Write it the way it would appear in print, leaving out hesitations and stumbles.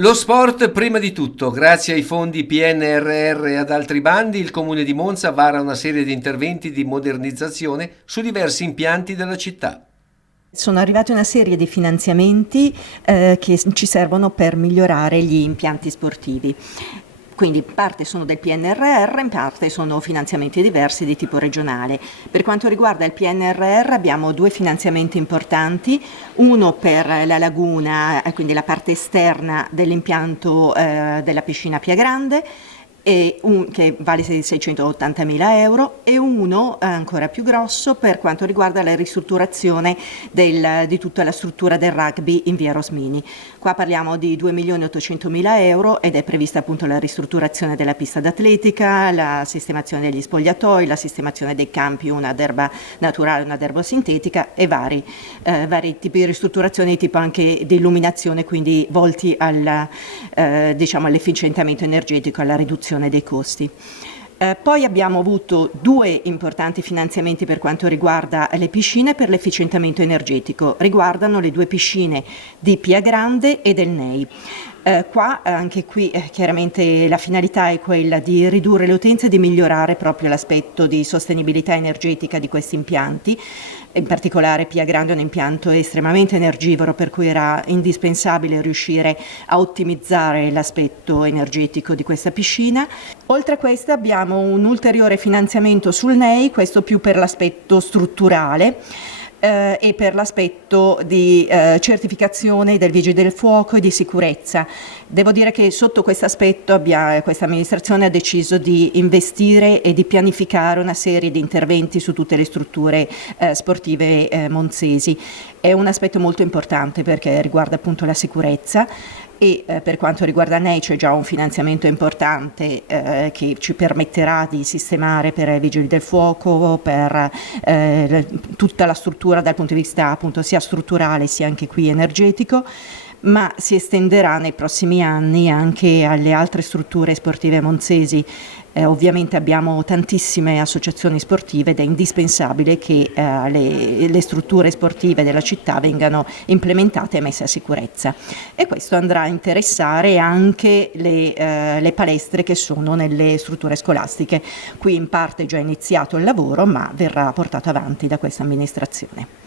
Lo sport prima di tutto, grazie ai fondi PNRR e ad altri bandi, il Comune di Monza vara una serie di interventi di modernizzazione su diversi impianti della città. Sono arrivate una serie di finanziamenti che ci servono per migliorare gli impianti sportivi. Quindi parte sono del PNRR, in parte sono finanziamenti diversi di tipo regionale. Per quanto riguarda il PNRR abbiamo due finanziamenti importanti, uno per la laguna, quindi la parte esterna dell'impianto della piscina Pia Grande, che vale 680 mila euro, e uno ancora più grosso per quanto riguarda la ristrutturazione di tutta la struttura del rugby in via Rosmini. Qua parliamo di 2 milioni e 800 mila euro ed è prevista appunto la ristrutturazione della pista d'atletica, la sistemazione degli spogliatoi, la sistemazione dei campi, una ad erba naturale e una ad erba sintetica, e vari tipi di ristrutturazione, tipo anche di illuminazione, quindi volti diciamo, all'efficientamento energetico, alla riduzione dei costi. Poi abbiamo avuto due importanti finanziamenti per quanto riguarda le piscine per l'efficientamento energetico. Riguardano le due piscine di Pia Grande e del Nei. Anche qui chiaramente la finalità è quella di ridurre le utenze e di migliorare proprio l'aspetto di sostenibilità energetica di questi impianti. In particolare Pia Grande è un impianto estremamente energivoro, per cui era indispensabile riuscire a ottimizzare l'aspetto energetico di questa piscina. Oltre a questo abbiamo un ulteriore finanziamento sul NEI, questo più per l'aspetto strutturale e per l'aspetto di certificazione del Vigili del Fuoco e di sicurezza. Devo dire che sotto questo aspetto questa amministrazione ha deciso di investire e di pianificare una serie di interventi su tutte le strutture sportive monzesi. È un aspetto molto importante perché riguarda appunto la sicurezza, e per quanto riguarda NEI c'è già un finanziamento importante che ci permetterà di sistemare per i Vigili del Fuoco, per tutta la struttura dal punto di vista appunto sia strutturale sia anche qui energetico, ma si estenderà nei prossimi anni anche alle altre strutture sportive monzesi. Ovviamente abbiamo tantissime associazioni sportive ed è indispensabile che le strutture sportive della città vengano implementate e messe a sicurezza, e questo andrà a interessare anche le palestre che sono nelle strutture scolastiche. Qui in parte è già iniziato il lavoro, ma verrà portato avanti da questa amministrazione.